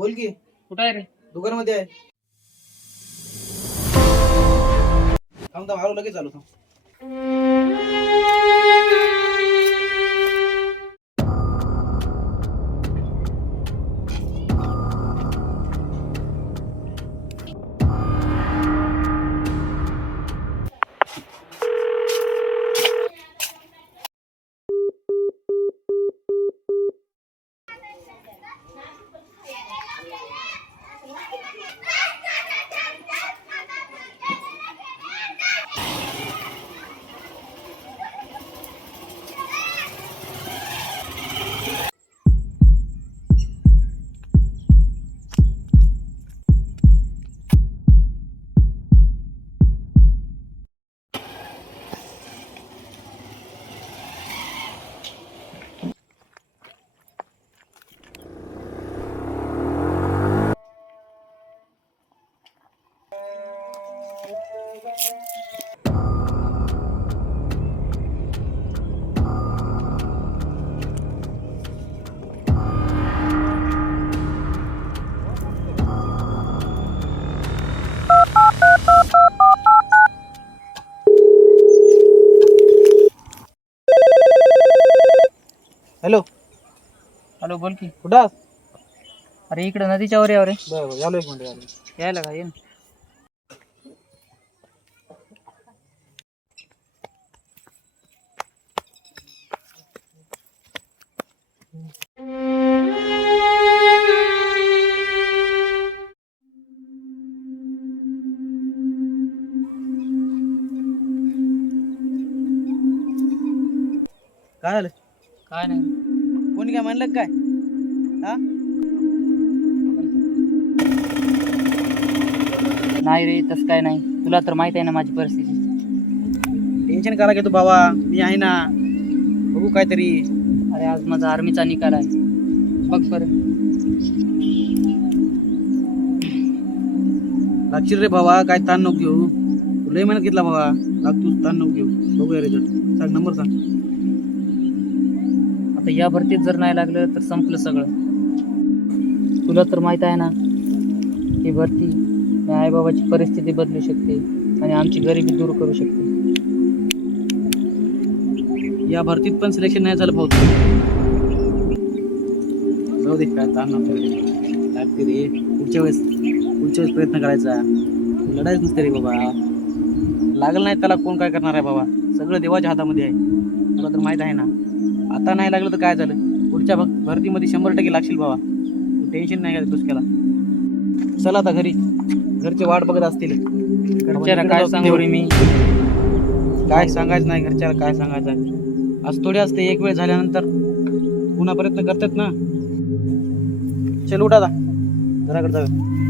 बोल की. कुठं आहे रे? दुकानामध्ये आहे. थांब थांब आलो लगेच आलो थांब. हॅलो. हॅलो, बोल की. कुठं आहात? अरे इकडे नदीच्या वर यावर रे. बरं बरं झालो एक मिनिट झालो. यायला का? ये ना. काय झालं? काय नाही. कोणी काय म्हणलं का काय? हा नाही रे, तसं काय नाही. तुला तर माहित आहे ना माझी परिस्थिती. टेन्शन करा घेतो बाबा, मी आहे ना. बघू काहीतरी. अरे आज माझा आर्मीचा निकाल आहे, बघ बरं. लागशील रे भावा, काय ताण नको घेऊ. तू लय मेहनत घेतला बाबा, लागतोच ताण नको घेऊ. बघूया रिझल्ट. सांग नंबर सांग. आता या भरतीत जर नाही लागलं तर संपलं सगळं. तुला तर माहित आहे ना, ही भरती आईबाबाची परिस्थिती बदलू शकते आणि आमची गरिबी दूर करू शकते. या भरतीत पण सिलेक्शन नाही झालं भाऊ. जाऊ दे, काय ताण नको घेऊ. लागते रे. पुढच्या वेळेस प्रयत्न करायचा. लढाईच नसते रे बाबा. लागलं नाही त्याला कोण काय करणार आहे बाबा. सगळं देवाच्या हातामध्ये आहे. तुला तर माहित आहे ना. आता नाही लागलं तर काय झालं, पुढच्या भरतीमध्ये 100% लागशील बाबा. तू टेन्शन नाही घ्यायचं डोसक्याला. चला आता घरी. घरचे वाट बघत असतील. घरच्याला काय सांगू रे मी? काय सांगायचं नाही घरच्याला, काय सांगायचं. आज थोडी असते, एक वेळ झाल्यानंतर पुन्हा प्रयत्न करतात ना. चल उठ आता, घराकडे जाऊया.